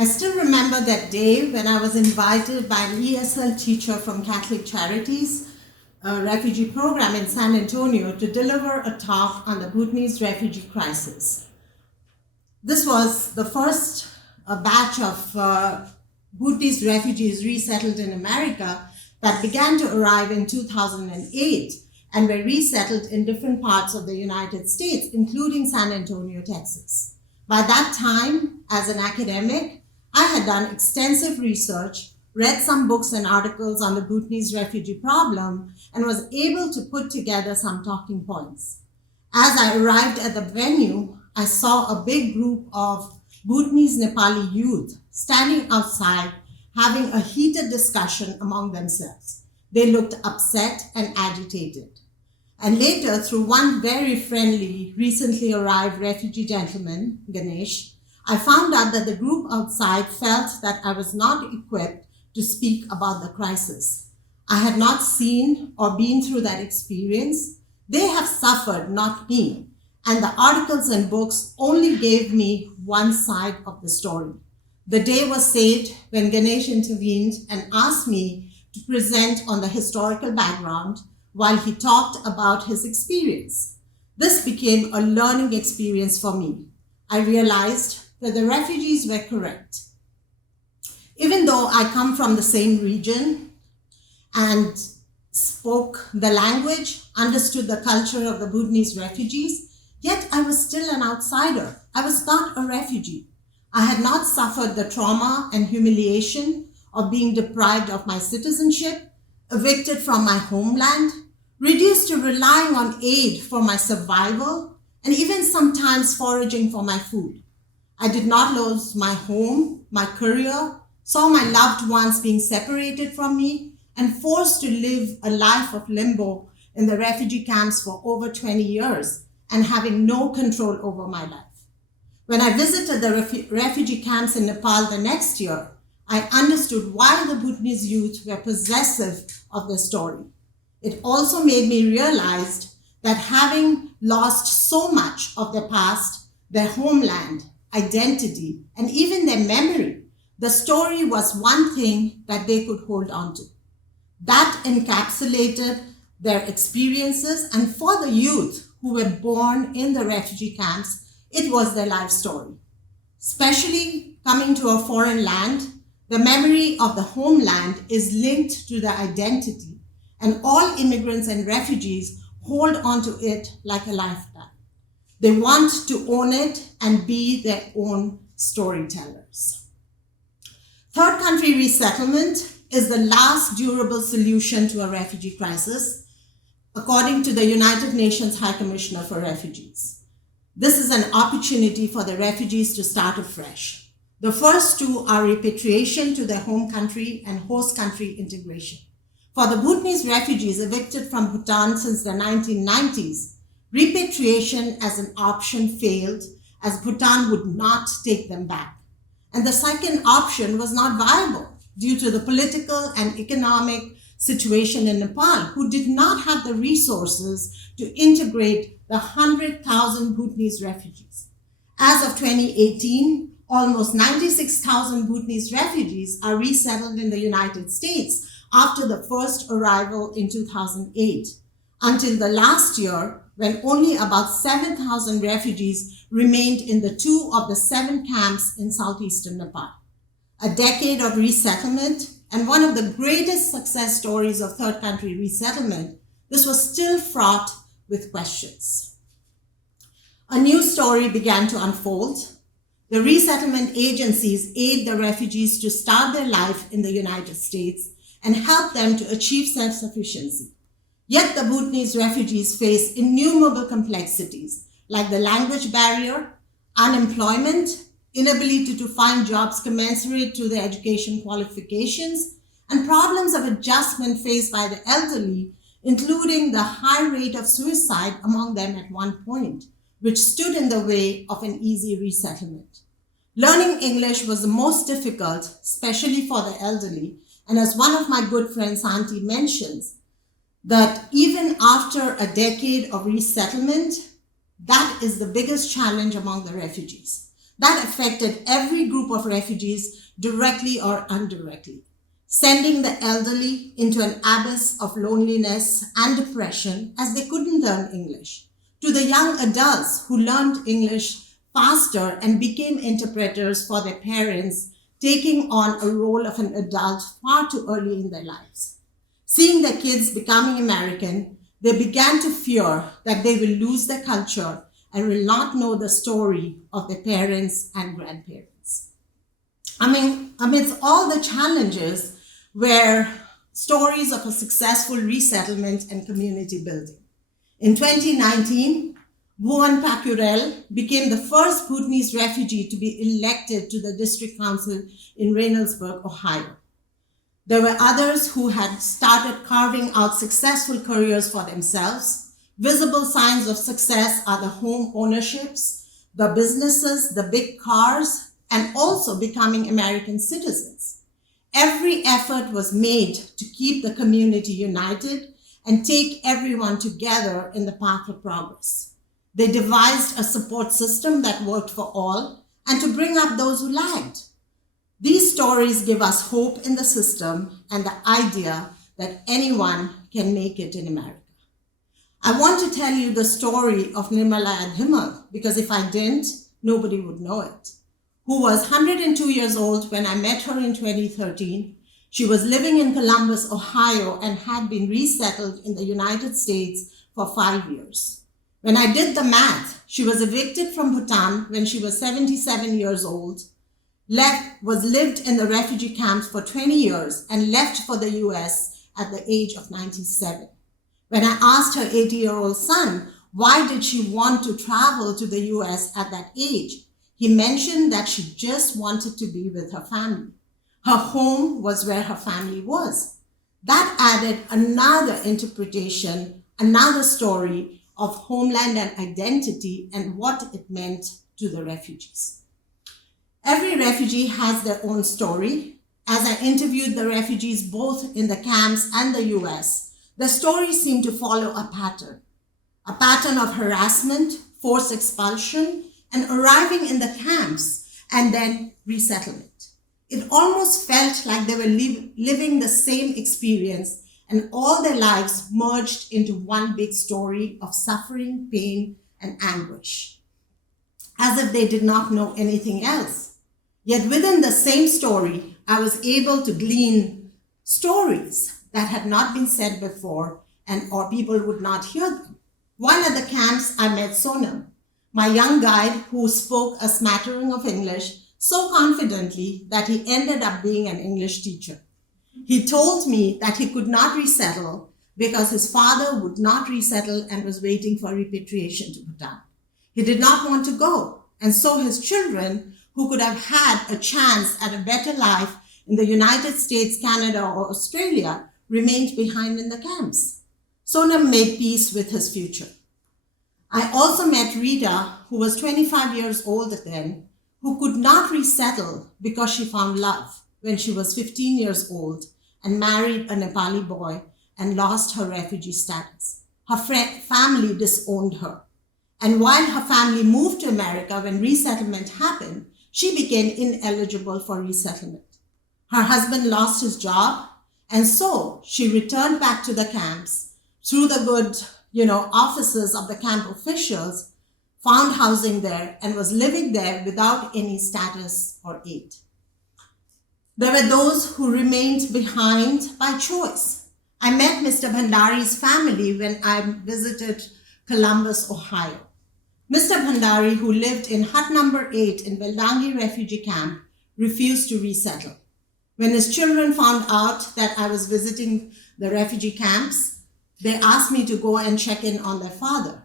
I still remember that day when I was invited by an ESL teacher from Catholic Charities, a refugee program in San Antonio, to deliver a talk on the Bhutanese refugee crisis. This was the first batch of Bhutanese refugees resettled in America that began to arrive in 2008 and were resettled in different parts of the United States, including San Antonio, Texas. By that time, as an academic, I had done extensive research, read some books and articles on the Bhutanese refugee problem, and was able to put together some talking points. As I arrived at the venue, I saw a big group of Bhutanese Nepali youth standing outside having a heated discussion among themselves. They looked upset and agitated. And later, through one very friendly, recently arrived refugee gentleman, Ganesh, I found out that the group outside felt that I was not equipped to speak about the crisis. I had not seen or been through that experience. They have suffered, not me. And the articles and books only gave me one side of the story. The day was saved when Ganesh intervened and asked me to present on the historical background while he talked about his experience. This became a learning experience for me. I realized that the refugees were correct. Even though I come from the same region and spoke the language, understood the culture of the Bhutanese refugees, yet I was still an outsider. I was not a refugee. I had not suffered the trauma and humiliation of being deprived of my citizenship, evicted from my homeland, reduced to relying on aid for my survival, and even sometimes foraging for my food. I did not lose my home, my career, saw my loved ones being separated from me, and forced to live a life of limbo in the refugee camps for over 20 years and having no control over my life. When I visited the refugee camps in Nepal the next year, I understood why the Bhutanese youth were possessive of the story. It also made me realize that having lost so much of their past, their homeland, identity, and even their memory, the story was one thing that they could hold on to. That encapsulated their experiences, and for the youth who were born in the refugee camps, it was their life story. Especially coming to a foreign land, the memory of the homeland is linked to their identity, and all immigrants and refugees hold on to it like a lifetime. They want to own it and be their own storytellers. Third country resettlement is the last durable solution to a refugee crisis, according to the United Nations High Commissioner for Refugees. This is an opportunity for the refugees to start afresh. The first two are repatriation to their home country and host country integration. For the Bhutanese refugees evicted from Bhutan since the 1990s, repatriation as an option failed as Bhutan would not take them back. And the second option was not viable due to the political and economic situation in Nepal, who did not have the resources to integrate the 100,000 Bhutanese refugees. As of 2018, almost 96,000 Bhutanese refugees are resettled in the United States after the first arrival in 2008, until the last year when only about 7,000 refugees remained in the 2 of the 7 camps in southeastern Nepal. A decade of resettlement and one of the greatest success stories of third country resettlement, this was still fraught with questions. A new story began to unfold. The resettlement agencies aid the refugees to start their life in the United States and help them to achieve self-sufficiency. Yet the Bhutanese refugees face innumerable complexities like the language barrier, unemployment, inability to find jobs commensurate to their education qualifications, and problems of adjustment faced by the elderly, including the high rate of suicide among them at one point, which stood in the way of an easy resettlement. Learning English was the most difficult, especially for the elderly, and as one of my good friends, Auntie, mentions, that even after a decade of resettlement, that is the biggest challenge among the refugees. that affected every group of refugees directly or indirectly, sending the elderly into an abyss of loneliness and depression as they couldn't learn English, to the young adults who learned English faster and became interpreters for their parents, taking on a role of an adult far too early in their lives. Seeing their kids becoming American, they began to fear that they will lose their culture and will not know the story of their parents and grandparents. Amidst all the challenges were stories of a successful resettlement and community building. In 2019, Bhuvan Pakurel became the first Bhutanese refugee to be elected to the district council in Reynoldsburg, Ohio. There were others who had started carving out successful careers for themselves. Visible signs of success are the home ownerships, the businesses, the big cars, and also becoming American citizens. Every effort was made to keep the community united and take everyone together in the path of progress. They devised a support system that worked for all and to bring up those who lagged. These stories give us hope in the system and the idea that anyone can make it in America. I want to tell you the story of Nirmala Adhimal because if I didn't, nobody would know it. Who was 102 years old when I met her in 2013. She was living in Columbus, Ohio, and had been resettled in the United States for 5 years. When I did the math, she was evicted from Bhutan when she was 77 years old, lived in the refugee camps for 20 years, and left for the US at the age of 97. When I asked her 80-year-old son, why did she want to travel to the US at that age? He mentioned that she just wanted to be with her family. Her home was where her family was. That added another interpretation, another story of homeland and identity and what it meant to the refugees. Every refugee has their own story. As I interviewed the refugees both in the camps and the US, the stories seem to follow a pattern of harassment, forced expulsion, and arriving in the camps and then resettlement. It almost felt like they were living the same experience and all their lives merged into one big story of suffering, pain, and anguish, as if they did not know anything else. Yet within the same story, I was able to glean stories that had not been said before or people would not hear them. While at the camps, I met Sonam, my young guide who spoke a smattering of English so confidently that he ended up being an English teacher. He told me that he could not resettle because his father would not resettle and was waiting for repatriation to Bhutan. He did not want to go, and so his children, who could have had a chance at a better life in the United States, Canada, or Australia, remained behind in the camps. Sonam made peace with his future. I also met Rita, who was 25 years old then, who could not resettle because she found love when she was 15 years old and married a Nepali boy and lost her refugee status. Her family disowned her. And while her family moved to America when resettlement happened, she became ineligible for resettlement. Her husband lost his job, and so she returned back to the camps through the good, offices of the camp officials, found housing there, and was living there without any status or aid. There were those who remained behind by choice. I met Mr. Bhandari's family when I visited Columbus, Ohio. Mr. Bhandari, who lived in hut number 8 in Veldangi refugee camp, refused to resettle. When his children found out that I was visiting the refugee camps, they asked me to go and check in on their father.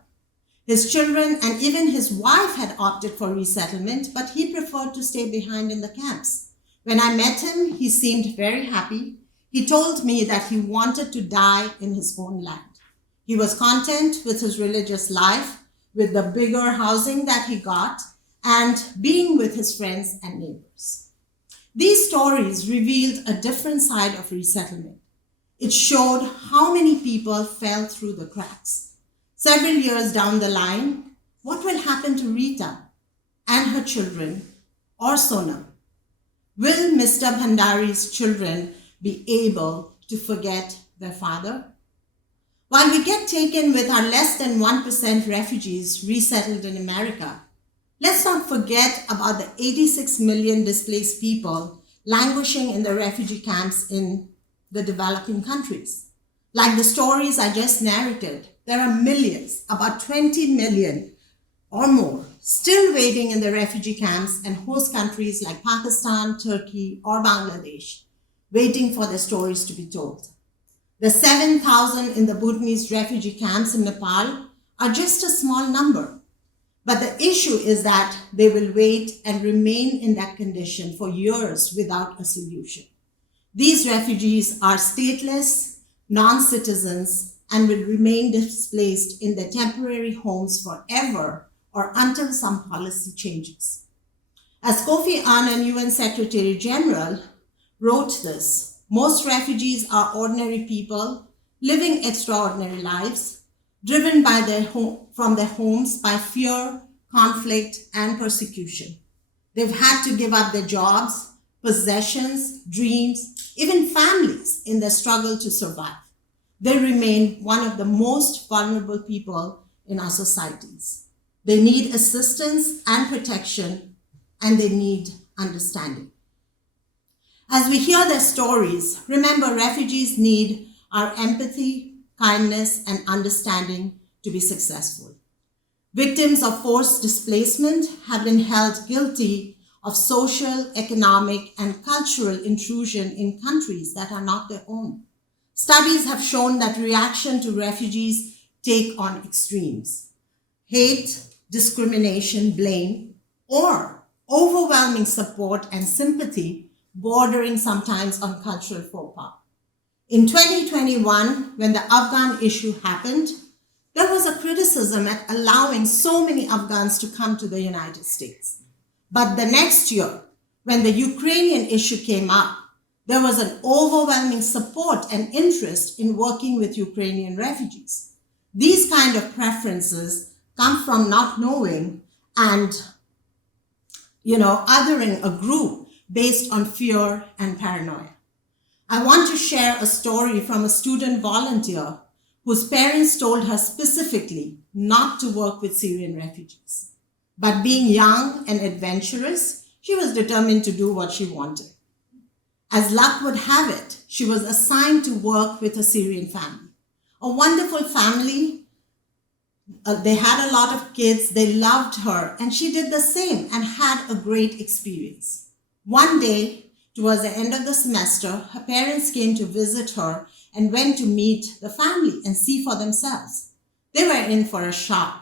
His children and even his wife had opted for resettlement, but he preferred to stay behind in the camps. When I met him, he seemed very happy. He told me that he wanted to die in his own land. He was content with his religious life, with the bigger housing that he got, and being with his friends and neighbors. These stories revealed a different side of resettlement. It showed how many people fell through the cracks. Several years down the line, what will happen to Rita and her children or Sonam? Will Mr. Bhandari's children be able to forget their father? While we get taken with our less than 1% refugees resettled in America, let's not forget about the 86 million displaced people languishing in the refugee camps in the developing countries. Like the stories I just narrated, there are millions, about 20 million or more, still waiting in the refugee camps and host countries like Pakistan, Turkey, or Bangladesh, waiting for their stories to be told. The 7,000 in the Bhutanese refugee camps in Nepal are just a small number. But the issue is that they will wait and remain in that condition for years without a solution. These refugees are stateless, non-citizens, and will remain displaced in their temporary homes forever or until some policy changes. As Kofi Annan, UN Secretary General, wrote this, most refugees are ordinary people living extraordinary lives, driven from their homes by fear, conflict, and persecution. They've had to give up their jobs, possessions, dreams, even families in their struggle to survive. They remain one of the most vulnerable people in our societies. They need assistance and protection, and they need understanding. As we hear their stories, remember refugees need our empathy, kindness, and understanding to be successful. Victims of forced displacement have been held guilty of social, economic, and cultural intrusion in countries that are not their own. Studies have shown that reaction to refugees take on extremes: hate, discrimination, blame, or overwhelming support and sympathy, bordering sometimes on cultural faux pas. In 2021, when the Afghan issue happened, there was a criticism at allowing so many Afghans to come to the United States. But the next year, when the Ukrainian issue came up, there was an overwhelming support and interest in working with Ukrainian refugees. These kind of preferences come from not knowing and, othering a group based on fear and paranoia. I want to share a story from a student volunteer whose parents told her specifically not to work with Syrian refugees. But being young and adventurous, she was determined to do what she wanted. As luck would have it, she was assigned to work with a Syrian family. A wonderful family. They had a lot of kids, they loved her, and she did the same and had a great experience. One day, towards the end of the semester, her parents came to visit her and went to meet the family and see for themselves. They were in for a shock.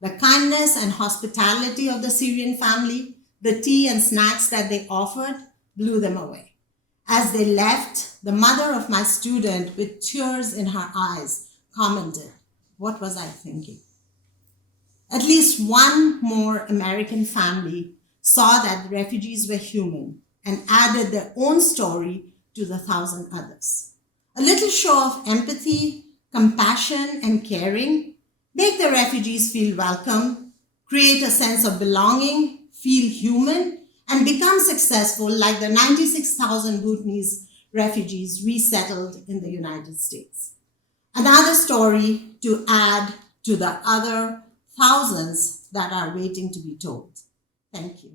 The kindness and hospitality of the Syrian family, the tea and snacks that they offered, blew them away. As they left, the mother of my student, with tears in her eyes, commented, "What was I thinking?" At least one more American family saw that refugees were human and added their own story to the 1,000 others. A little show of empathy, compassion, and caring make the refugees feel welcome, create a sense of belonging, feel human, and become successful like the 96,000 Bhutanese refugees resettled in the United States. Another story to add to the other thousands that are waiting to be told. Thank you.